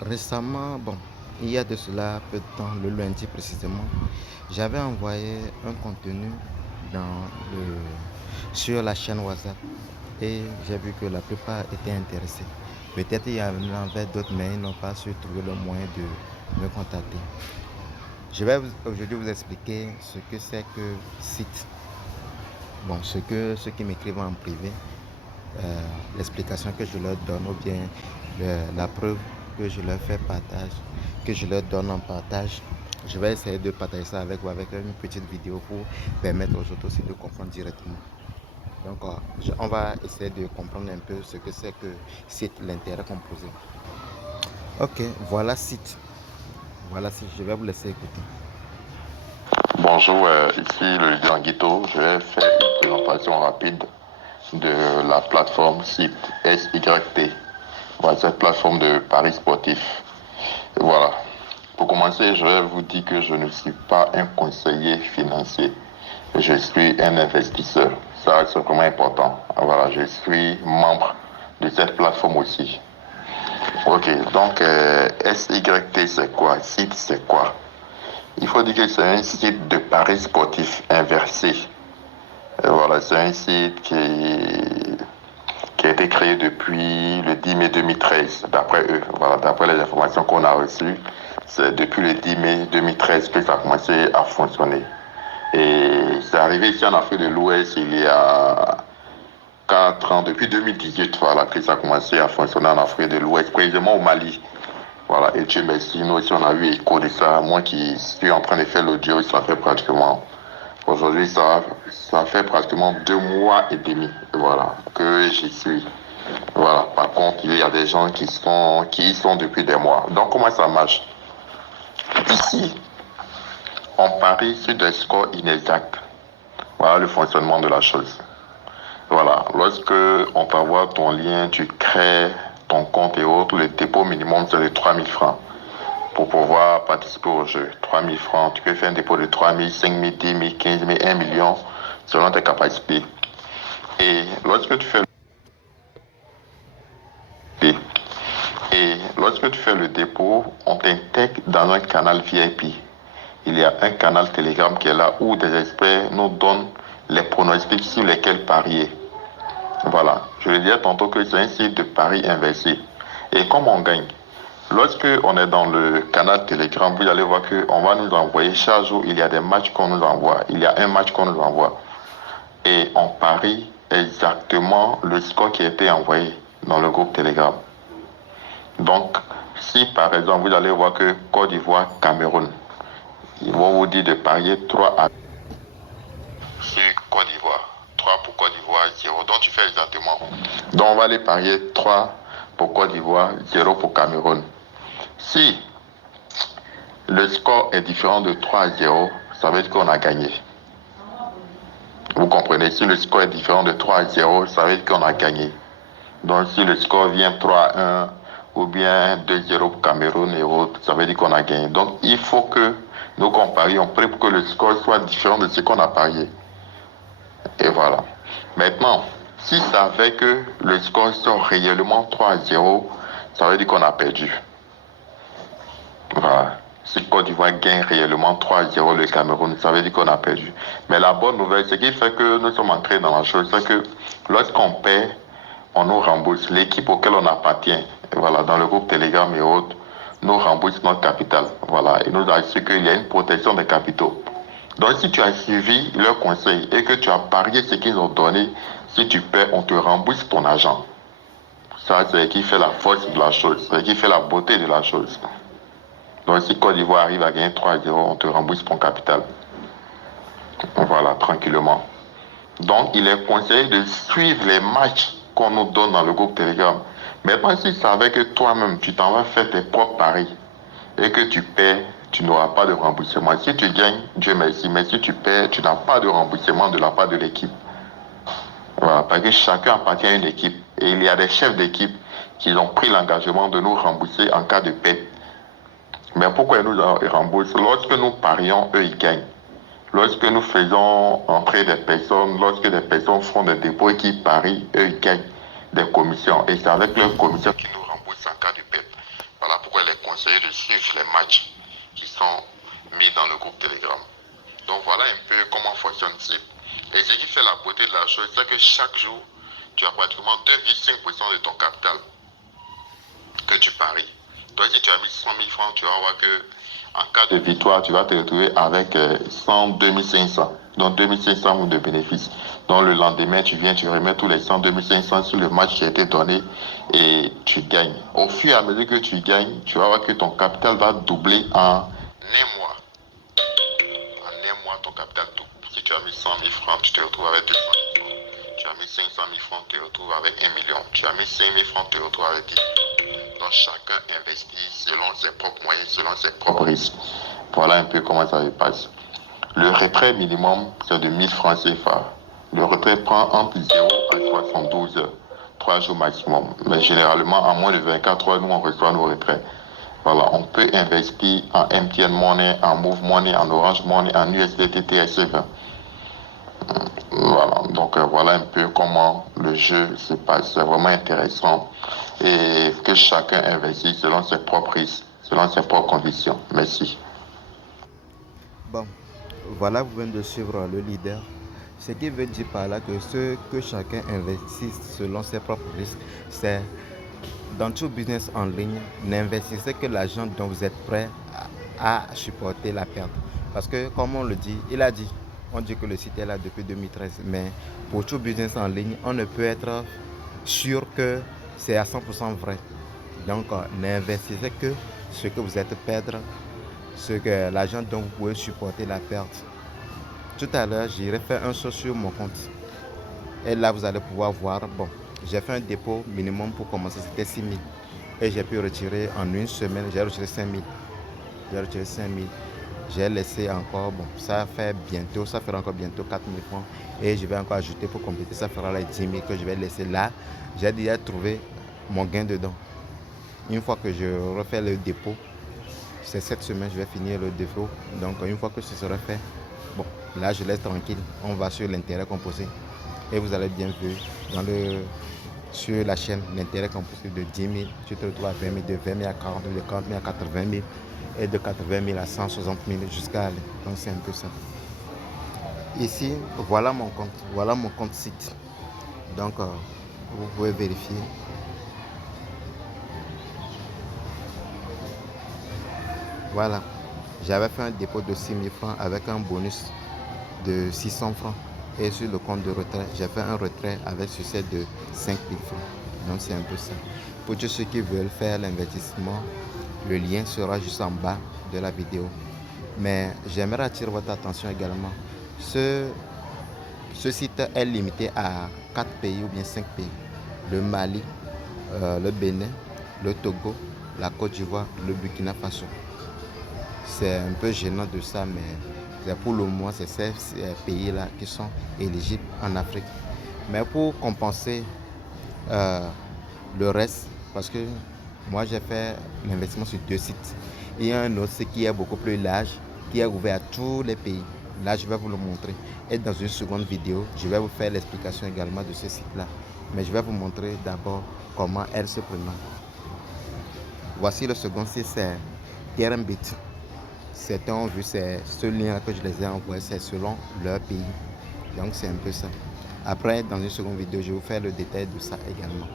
Récemment, il y a de cela peu de temps, le lundi précisément, j'avais envoyé un contenu dans le, sur la chaîne WhatsApp et j'ai vu que la plupart étaient intéressés. Peut-être il y en avait d'autres, mais ils n'ont pas su trouver le moyen de me contacter. Je vais aujourd'hui vous expliquer ce que c'est que site. Ceux qui m'écrivent en privé, l'explication que je leur donne ou bien la preuve que je leur fais partage, que je leur donne en partage. Je vais essayer de partager ça avec vous avec une petite vidéo pour permettre aux autres aussi de comprendre directement. Donc, on va essayer de comprendre un peu ce que c'est que site, l'intérêt composé. Ok, voilà site. Voilà site, je vais vous laisser écouter. Bonjour, ici le leader Guito. Je vais faire une présentation rapide de la plateforme site SYT. Voilà, cette plateforme de paris sportif. Voilà. Pour commencer, je vais vous dire que je ne suis pas un conseiller financier. Je suis un investisseur. Ça, c'est vraiment important. Voilà, je suis membre de cette plateforme aussi. Ok, donc SYT, c'est quoi? Site, c'est quoi? Il faut dire que c'est un site de paris sportif inversé. Voilà, c'est un site qui a été créé depuis le 10 mai 2013, d'après eux. Voilà, d'après les informations qu'on a reçues, c'est depuis le 10 mai 2013 que ça a commencé à fonctionner. Et c'est arrivé ici en Afrique de l'Ouest il y a 4 ans, depuis 2018, voilà, que ça a commencé à fonctionner en Afrique de l'Ouest, précisément au Mali. Voilà, et Dieu merci, nous aussi on a eu écho de ça. Moi qui suis en train de faire l'audio, ça fait pratiquement, aujourd'hui ça fait pratiquement 2 mois et demi, voilà, que j'y suis. Voilà, par contre, il y a des gens qui y sont depuis des mois. Donc comment ça marche? Ici, on parie sur des scores inexacts. Voilà le fonctionnement de la chose. Voilà, lorsque on t'envoie ton lien, tu crées ton compte et autres, le dépôt minimum c'est de 3 000 francs. Pour pouvoir participer au jeu. 3 000 francs, tu peux faire un dépôt de 3 000, 5 000, 10 000, 15 000, 1 million, selon tes capacités. Et lorsque tu fais le dépôt, on t'intègre dans un canal VIP. Il y a un canal Telegram qui est là où des experts nous donnent les pronostics sur lesquels parier. Voilà, je le disais tantôt que c'est un site de paris inversé. Et comme on gagne, lorsque on est dans le canal Telegram, vous allez voir qu'on va nous envoyer chaque jour, il y a des matchs qu'on nous envoie. Il y a un match qu'on nous envoie. Et on parie exactement le score qui a été envoyé dans le groupe Telegram. Donc, si par exemple, vous allez voir que Côte d'Ivoire, Cameroun, ils vont vous dire de parier 3 à sur Côte d'Ivoire. 3 pour Côte d'Ivoire, 0. Donc, tu fais exactement. Donc, on va aller parier 3 pour Côte d'Ivoire, 0 pour Cameroun. Si le score est différent de 3 à 0, ça veut dire qu'on a gagné. Vous comprenez? Si le score est différent de 3 à 0, ça veut dire qu'on a gagné. Donc si le score vient 3 à 1 ou bien 2-0 pour Cameroun et autres, ça veut dire qu'on a gagné. Donc il faut que nous comparions pour que le score soit différent de ce qu'on a parié. Et voilà. Maintenant, si ça fait que le score sort réellement 3 à 0, ça veut dire qu'on a perdu. Voilà. Si Côte d'Ivoire gagne réellement 3 à 0 le Cameroun, ça veut dire qu'on a perdu. Mais la bonne nouvelle, ce qui fait que nous sommes entrés dans la chose, c'est que lorsqu'on perd, on nous rembourse. L'équipe auquel on appartient, voilà, dans le groupe Telegram et autres, nous rembourse notre capital. Voilà, et nous assure qu'il y a une protection des capitaux. Donc si tu as suivi leurs conseils et que tu as parié ce qu'ils ont donné, si tu perds, on te rembourse ton argent. Ça, c'est ce qui fait la force de la chose, c'est ce qui fait la beauté de la chose. Donc si Côte d'Ivoire arrive à gagner 3 à 0, on te rembourse ton capital. Voilà, tranquillement. Donc il est conseillé de suivre les matchs qu'on nous donne dans le groupe Telegram. Maintenant, si c'est avec que toi-même, tu t'en vas faire tes propres paris et que tu perds, tu n'auras pas de remboursement. Si tu gagnes, Dieu merci, mais si tu perds, tu n'as pas de remboursement de la part de l'équipe. Voilà, parce que chacun appartient à une équipe. Et il y a des chefs d'équipe qui ont pris l'engagement de nous rembourser en cas de perte. Mais pourquoi ils nous remboursent? Lorsque nous parions, eux, ils gagnent. Lorsque nous faisons entrer des personnes, lorsque des personnes font des dépôts et qui parient, eux, ils gagnent des commissions. Et c'est avec leurs commissions qu'ils nous remboursent en cas de perte. conseiller de suivre les matchs qui sont mis dans le groupe Telegram. Donc voilà un peu comment fonctionne Zip. Et ce qui fait la beauté de la chose, c'est que chaque jour, tu as pratiquement 2,5% de ton capital que tu paries. Donc si tu as mis 100 000 francs, tu vas voir que en cas de victoire, tu vas te retrouver avec 102 500. Donc 2500 euros de bénéfices. Donc le lendemain, tu viens, tu remets tous les 102 500 sur le match qui a été donné et tu gagnes. Au fur et à mesure que tu gagnes, tu vas voir que ton capital va doubler en un mois. En un mois, ton capital double. Si tu as mis 100 000 francs, tu te retrouves avec 200 000 francs. Tu as mis 500 000 francs, tu te retrouves avec 1 million. Tu as mis 5 000 francs, tu te retrouves avec 10 000. Donc chacun investit selon ses propres moyens, selon ses propres risques. Voilà un peu comment ça se passe. Le retrait minimum, c'est de 1000 francs CFA. Le retrait prend entre 0 à 72 heures, 3 jours maximum. Mais généralement, en moins de 24 heures, nous, on reçoit nos retraits. Voilà, on peut investir en MTN Money, en Move Money, en Orange Money, en USDT, TSF. Voilà, donc voilà un peu comment le jeu se passe. C'est vraiment intéressant et que chacun investit selon ses propres risques, selon ses propres conditions. Merci. Bon, voilà, vous venez de suivre le leader. Ce qui veut dire par là que chacun investisse selon ses propres risques, c'est dans tout business en ligne, n'investissez que l'argent dont vous êtes prêt à supporter la perte. Parce que, comme on le dit, on dit que le site est là depuis 2013, mais pour tout business en ligne, on ne peut être sûr que c'est à 100% vrai. Donc, n'investissez que ce que vous êtes perdre, l'argent dont vous pouvez supporter la perte. Tout à l'heure, j'irai faire un saut sur mon compte. Et là, vous allez pouvoir voir, bon, j'ai fait un dépôt minimum pour commencer, c'était 6 000. Et j'ai pu retirer en une semaine, j'ai retiré 5 000. J'ai retiré 5 000. J'ai laissé encore, bon, ça fera encore bientôt 4 000 francs. Et je vais encore ajouter pour compléter, ça fera les 10 000 que je vais laisser là. J'ai déjà trouvé mon gain dedans. Une fois que je refais le dépôt, c'est cette semaine, je vais finir le dépôt. Donc, une fois que ce sera fait, bon, là, je laisse tranquille. On va sur l'intérêt composé. Et vous allez bien voir sur la chaîne l'intérêt composé de 10 000. Tu te retrouves à 20 000, de 20 000 à 40 000, de 40 000 à 80 000 et de 80 000 à 160 000 jusqu'à aller. Donc c'est un peu ça. Ici, voilà mon compte site. Donc vous pouvez vérifier. Voilà. J'avais fait un dépôt de 6 000 francs avec un bonus de 600 francs. Et sur le compte de retrait, j'ai fait un retrait avec succès de 5 000 francs. Donc c'est un peu ça. Pour tous ceux qui veulent faire l'investissement, le lien sera juste en bas de la vidéo. Mais j'aimerais attirer votre attention également. Ce site est limité à 4 pays ou bien 5 pays. Le Mali, le Bénin, le Togo, la Côte d'Ivoire, le Burkina Faso. C'est un peu gênant de ça, mais pour le moment, c'est ces pays-là qui sont éligibles en Afrique. Mais pour compenser le reste, parce que moi j'ai fait l'investissement sur 2 sites. Il y a un autre qui est beaucoup plus large, qui est ouvert à tous les pays. Là, je vais vous le montrer. Et dans une seconde vidéo, je vais vous faire l'explication également de ce site-là. Mais je vais vous montrer d'abord comment elle se présente. Voici le second site, c'est Termbit. Certains ont vu ce lien que je les ai envoyé, c'est selon leur pays. Donc c'est un peu ça. Après, dans une seconde vidéo, je vais vous faire le détail de ça également.